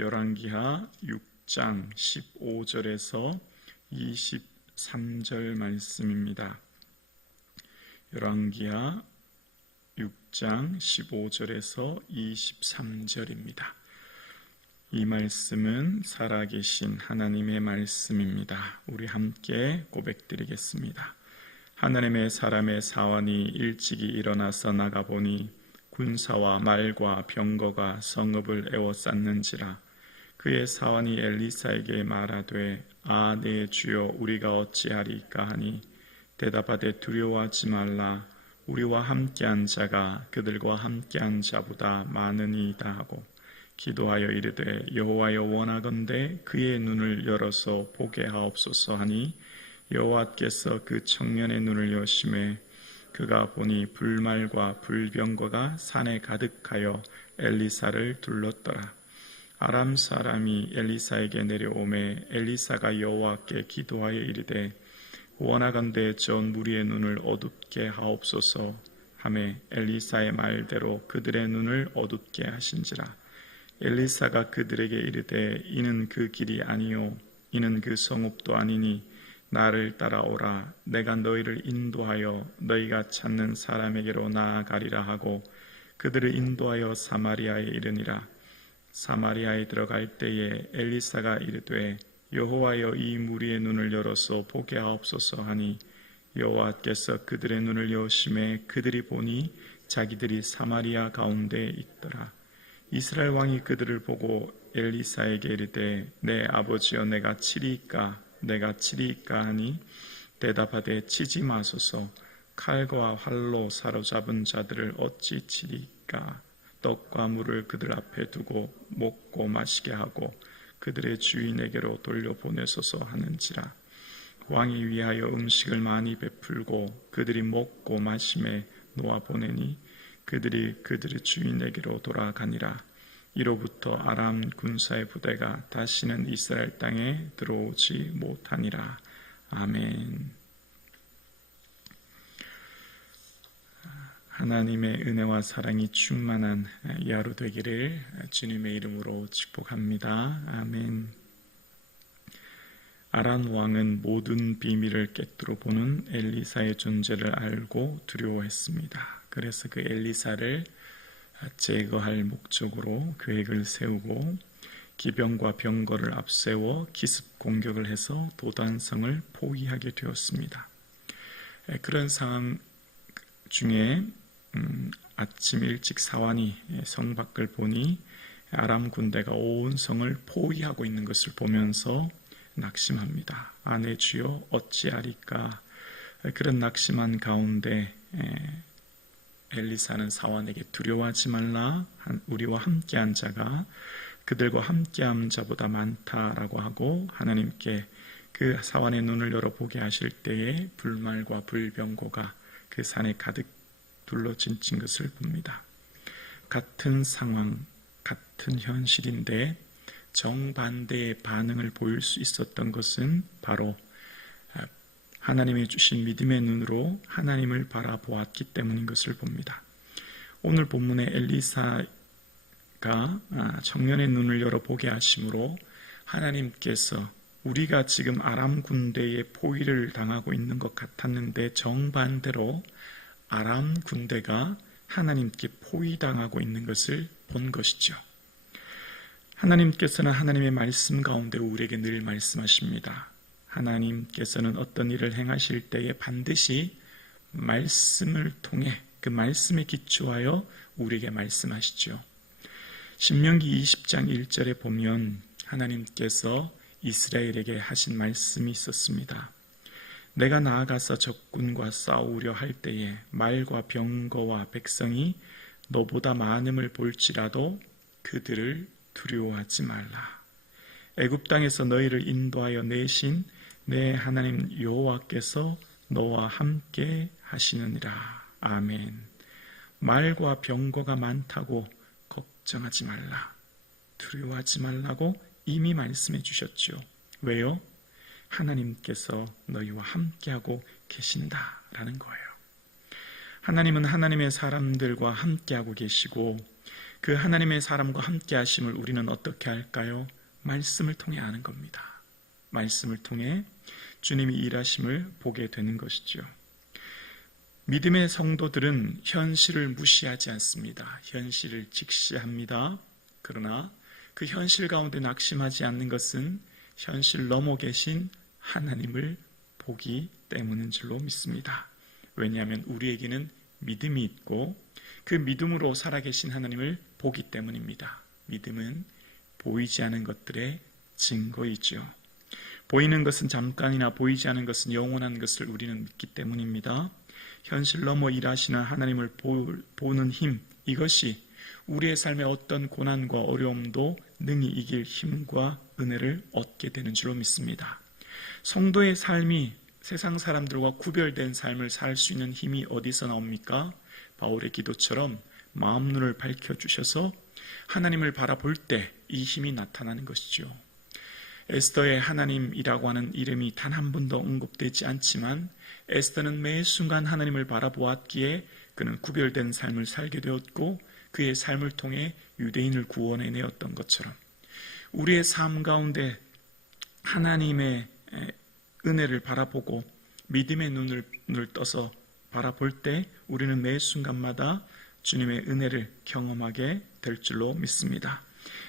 열왕기하 6장 15절에서 23절 말씀입니다. 열왕기하 6장 15절에서 23절입니다. 이 말씀은 살아계신 하나님의 말씀입니다. 우리 함께 고백드리겠습니다. 하나님의 사람의 사환이 일찍이 일어나서 나가보니 군사와 말과 병거가 성읍을 에워쌌는지라. 그의 사환이 엘리사에게 말하되 내 주여 우리가 어찌하리까 하니 대답하되 두려워하지 말라. 우리와 함께한 자가 그들과 함께한 자보다 많으니이다 하고 기도하여 이르되 여호와여 원하건대 그의 눈을 열어서 보게 하옵소서 하니 여호와께서 그 청년의 눈을 여심해 그가 보니 불말과 불병거가 산에 가득하여 엘리사를 둘렀더라. 아람 사람이 엘리사에게 내려오매 엘리사가 여호와께 기도하여 이르되 원하건대 저 무리의 눈을 어둡게 하옵소서 하매 엘리사의 말대로 그들의 눈을 어둡게 하신지라. 엘리사가 그들에게 이르되 이는 그 길이 아니요 이는 그 성읍도 아니니 나를 따라오라. 내가 너희를 인도하여 너희가 찾는 사람에게로 나아가리라 하고 그들을 인도하여 사마리아에 이르니라. 사마리아에 들어갈 때에 엘리사가 이르되 여호와여 이 무리의 눈을 열어서 보게 하옵소서 하니 여호와께서 그들의 눈을 여심해 그들이 보니 자기들이 사마리아 가운데 있더라. 이스라엘 왕이 그들을 보고 엘리사에게 이르되 내 아버지여 내가 치리이까 하니 대답하되 치지 마소서. 칼과 활로 사로잡은 자들을 어찌 치리이까. 떡과 물을 그들 앞에 두고 먹고 마시게 하고 그들의 주인에게로 돌려보내소서 하는지라. 왕이 위하여 음식을 많이 베풀고 그들이 먹고 마심에 놓아보내니 그들이 그들의 주인에게로 돌아가니라. 이로부터 아람 군사의 부대가 다시는 이스라엘 땅에 들어오지 못하니라. 아멘. 하나님의 은혜와 사랑이 충만한 이 하루 되기를 주님의 이름으로 축복합니다. 아멘. 아람 왕은 모든 비밀을 꿰뚫어 보는 엘리사의 존재를 알고 두려워했습니다. 그래서 그 엘리사를 제거할 목적으로 계획을 세우고 기병과 병거를 앞세워 기습 공격을 해서 도단성을 포위하게 되었습니다. 그런 상황 중에 아침 일찍 사환이 성 밖을 보니 아람 군대가 온 성을 포위하고 있는 것을 보면서 낙심합니다. 내 주여 어찌하리까. 그런 낙심한 가운데 엘리사는 사환에게 두려워하지 말라. 우리와 함께한 자가 그들과 함께한 자보다 많다라고 하고 하나님께 그 사환의 눈을 열어보게 하실 때에 불말과 불병거가 그 산에 가득 둘러진 것을 봅니다. 같은 상황, 같은 현실인데 정반대의 반응을 보일 수 있었던 것은 바로 하나님이 주신 믿음의 눈으로 하나님을 바라보았기 때문인 것을 봅니다. 오늘 본문의 엘리사가 청년의 눈을 열어보게 하심으로 하나님께서 우리가 지금 아람 군대의 포위를 당하고 있는 것 같았는데 정반대로 아람 군대가 하나님께 포위당하고 있는 것을 본 것이죠. 하나님께서는 하나님의 말씀 가운데 우리에게 늘 말씀하십니다. 하나님께서는 어떤 일을 행하실 때에 반드시 말씀을 통해 그 말씀에 기초하여 우리에게 말씀하시죠. 신명기 20장 1절에 보면 하나님께서 이스라엘에게 하신 말씀이 있었습니다. 내가 나아가서 적군과 싸우려 할 때에 말과 병거와 백성이 너보다 많음을 볼지라도 그들을 두려워하지 말라. 애굽 땅에서 너희를 인도하여 내신 내 하나님 여호와께서 너와 함께 하시느니라. 아멘. 말과 병거가 많다고 걱정하지 말라. 두려워하지 말라고 이미 말씀해 주셨죠. 왜요? 하나님께서 너희와 함께하고 계신다라는 거예요. 하나님은 하나님의 사람들과 함께하고 계시고 그 하나님의 사람과 함께 하심을 우리는 어떻게 할까요? 말씀을 통해 아는 겁니다. 말씀을 통해 주님이 일하심을 보게 되는 것이죠. 믿음의 성도들은 현실을 무시하지 않습니다. 현실을 직시합니다. 그러나 그 현실 가운데 낙심하지 않는 것은 현실 넘어 계신 하나님을 보기 때문인 줄로 믿습니다. 왜냐하면 우리에게는 믿음이 있고 그 믿음으로 살아계신 하나님을 보기 때문입니다. 믿음은 보이지 않은 것들의 증거이죠. 보이는 것은 잠깐이나 보이지 않은 것은 영원한 것을 우리는 믿기 때문입니다. 현실 넘어 일하시는 하나님을 보는 힘, 이것이 우리의 삶의 어떤 고난과 어려움도 능히 이길 힘과 은혜를 얻게 되는 줄로 믿습니다. 성도의 삶이 세상 사람들과 구별된 삶을 살 수 있는 힘이 어디서 나옵니까? 바울의 기도처럼 마음눈을 밝혀주셔서 하나님을 바라볼 때 이 힘이 나타나는 것이죠. 에스더의 하나님이라고 하는 이름이 단 한 번도 언급되지 않지만 에스더는 매 순간 하나님을 바라보았기에 그는 구별된 삶을 살게 되었고 그의 삶을 통해 유대인을 구원해내었던 것처럼 우리의 삶 가운데 하나님의 은혜를 바라보고 믿음의 눈을 떠서 바라볼 때 우리는 매 순간마다 주님의 은혜를 경험하게 될 줄로 믿습니다.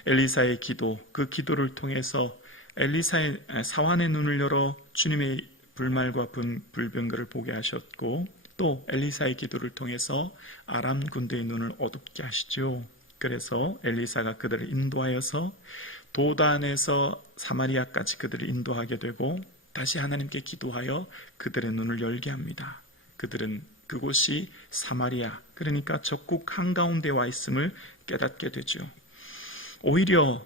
엘리사의 기도, 그 기도를 통해서 엘리사의 사환의 눈을 열어 주님의 불말과 불병거를 보게 하셨고 또 엘리사의 기도를 통해서 아람 군대의 눈을 어둡게 하시죠. 그래서 엘리사가 그들을 인도하여서 도단에서 사마리아까지 그들을 인도하게 되고 다시 하나님께 기도하여 그들의 눈을 열게 합니다. 그들은 그곳이 사마리아, 그러니까 적국 한가운데 와 있음을 깨닫게 되죠. 오히려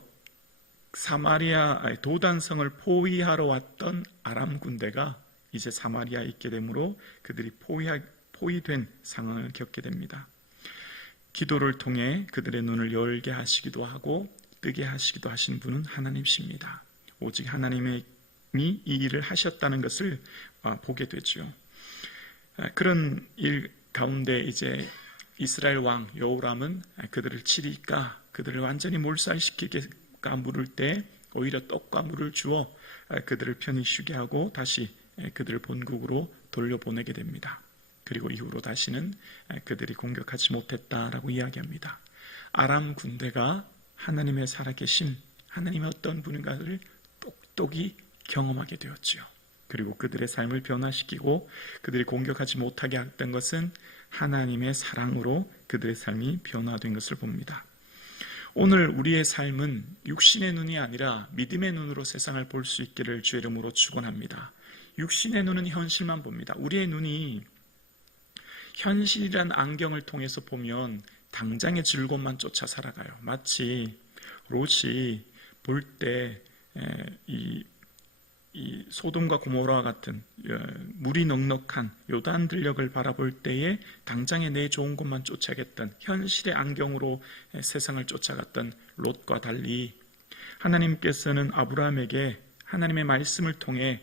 사마리아 도단성을 포위하러 왔던 아람 군대가 이제 사마리아에 있게 되므로 그들이 포위된 상황을 겪게 됩니다. 기도를 통해 그들의 눈을 열게 하시기도 하고 뜨게 하시기도 하신 분은 하나님이십니다. 오직 하나님이 이 일을 하셨다는 것을 보게 되죠. 그런 일 가운데 이제 이스라엘 왕 여호람은 그들을 치리까 그들을 완전히 몰살시키기가 물을 때 오히려 떡과 물을 주어 그들을 편히 쉬게 하고 다시 그들을 본국으로 돌려보내게 됩니다. 그리고 이후로 다시는 그들이 공격하지 못했다라고 이야기합니다. 아람 군대가 하나님의 살아계심, 하나님의 어떤 분인가를 똑똑히 경험하게 되었지요. 그리고 그들의 삶을 변화시키고 그들이 공격하지 못하게 했던 것은 하나님의 사랑으로 그들의 삶이 변화된 것을 봅니다. 오늘 우리의 삶은 육신의 눈이 아니라 믿음의 눈으로 세상을 볼 수 있기를 주의 이름으로 축원합니다. 육신의 눈은 현실만 봅니다. 우리의 눈이 현실이란 안경을 통해서 보면 당장의 즐거움만 쫓아 살아가요. 마치 롯이 볼 때 이 소돔과 고모라와 같은 물이 넉넉한 요단 들녘을 바라볼 때에 당장의 내 좋은 것만 쫓아겠던 현실의 안경으로 세상을 쫓아갔던 롯과 달리 하나님께서는 아브라함에게 하나님의 말씀을 통해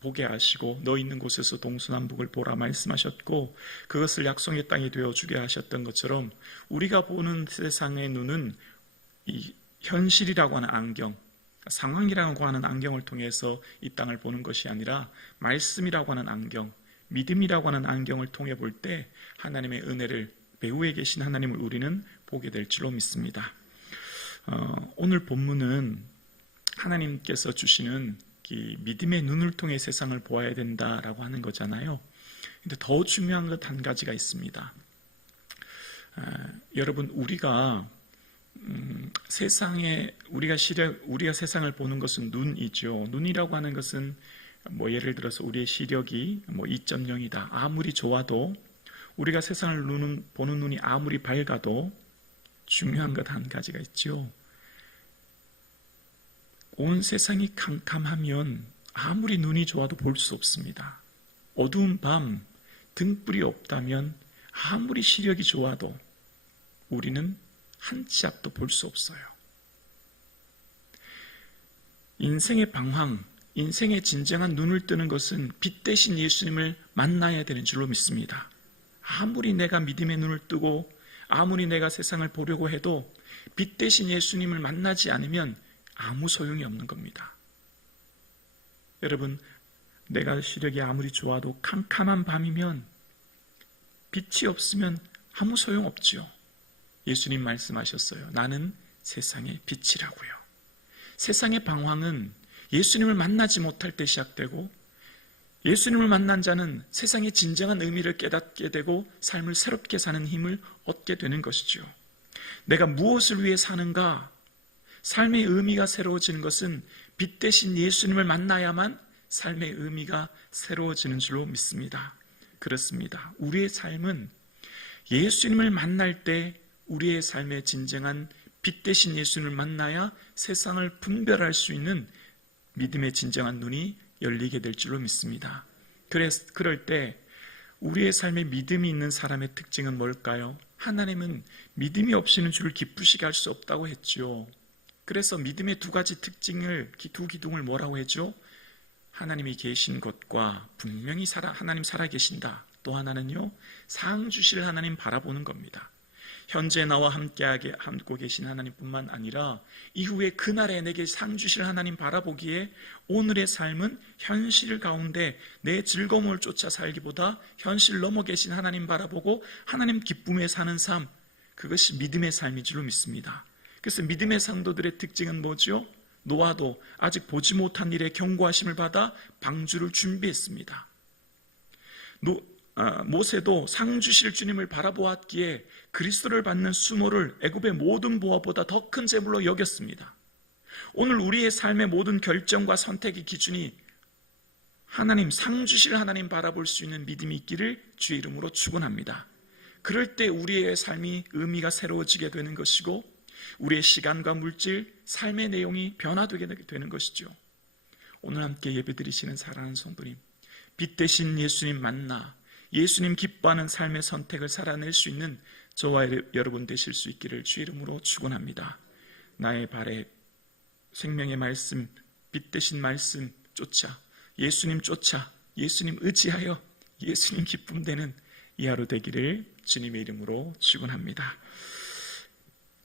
보게 하시고 너 있는 곳에서 동서남북을 보라 말씀하셨고 그것을 약속의 땅이 되어주게 하셨던 것처럼 우리가 보는 세상의 눈은 이 현실이라고 하는 안경, 상황이라고 하는 안경을 통해서 이 땅을 보는 것이 아니라 말씀이라고 하는 안경, 믿음이라고 하는 안경을 통해 볼 때 하나님의 은혜를 배후에 계신 하나님을 우리는 보게 될 줄로 믿습니다. 오늘 본문은 하나님께서 주시는 이 믿음의 눈을 통해 세상을 보아야 된다라고 하는 거잖아요. 근데 더 중요한 것 한 가지가 있습니다. 여러분 우리가 세상에 우리가 세상을 보는 것은 눈이죠. 눈이라고 하는 것은 뭐 예를 들어서 우리의 시력이 뭐 2.0이다. 아무리 좋아도 우리가 세상을 보는 눈이 아무리 밝아도 중요한 것 한 가지가 있죠. 온 세상이 캄캄하면 아무리 눈이 좋아도 볼 수 없습니다. 어두운 밤 등불이 없다면 아무리 시력이 좋아도 우리는 한 치 앞도 볼 수 없어요. 인생의 방황, 인생의 진정한 눈을 뜨는 것은 빛 대신 예수님을 만나야 되는 줄로 믿습니다. 아무리 내가 믿음의 눈을 뜨고 아무리 내가 세상을 보려고 해도 빛 대신 예수님을 만나지 않으면 아무 소용이 없는 겁니다. 여러분, 내가 시력이 아무리 좋아도 캄캄한 밤이면, 빛이 없으면 아무 소용 없지요. 예수님 말씀하셨어요. 나는 세상의 빛이라고요. 세상의 방황은 예수님을 만나지 못할 때 시작되고, 예수님을 만난 자는 세상의 진정한 의미를 깨닫게 되고 삶을 새롭게 사는 힘을 얻게 되는 것이죠. 내가 무엇을 위해 사는가? 삶의 의미가 새로워지는 것은 빛 대신 예수님을 만나야만 삶의 의미가 새로워지는 줄로 믿습니다. 그렇습니다. 우리의 삶은 예수님을 만날 때 우리의 삶의 진정한 빛 대신 예수님을 만나야 세상을 분별할 수 있는 믿음의 진정한 눈이 열리게 될 줄로 믿습니다. 그럴 때 우리의 삶에 믿음이 있는 사람의 특징은 뭘까요? 하나님은 믿음이 없이는 주를 기쁘시게 할 수 없다고 했죠. 그래서 믿음의 두 가지 특징을, 두 기둥을 뭐라고 했죠? 하나님이 계신 것과 분명히 하나님 살아계신다. 또 하나는요, 상 주실 하나님 바라보는 겁니다. 현재 나와 함께 계신 하나님뿐만 아니라 이후에 그날에 내게 상 주실 하나님 바라보기에 오늘의 삶은 현실 가운데 내 즐거움을 쫓아 살기보다 현실 넘어 계신 하나님 바라보고 하나님 기쁨에 사는 삶, 그것이 믿음의 삶인 줄로 믿습니다. 그래서 믿음의 성도들의 특징은 뭐죠? 노아도 아직 보지 못한 일에 경고하심을 받아 방주를 준비했습니다. 모세도 상 주실 주님을 바라보았기에 그리스도를 받는 수모를 애굽의 모든 보화보다 더 큰 재물로 여겼습니다. 오늘 우리의 삶의 모든 결정과 선택의 기준이 하나님, 상 주실 하나님 바라볼 수 있는 믿음이 있기를 주의 이름으로 축원합니다. 그럴 때 우리의 삶이 의미가 새로워지게 되는 것이고 우리의 시간과 물질, 삶의 내용이 변화되게 되는 것이죠. 오늘 함께 예배드리시는 사랑하는 성도님, 빛 대신 예수님 만나 예수님 기뻐하는 삶의 선택을 살아낼 수 있는 저와 여러분 되실 수 있기를 주의 이름으로 축원합니다. 나의 발에 생명의 말씀, 빛 대신 말씀 쫓아, 예수님 쫓아, 예수님 의지하여 예수님 기쁨 되는 이 하루 되기를 주님의 이름으로 축원합니다.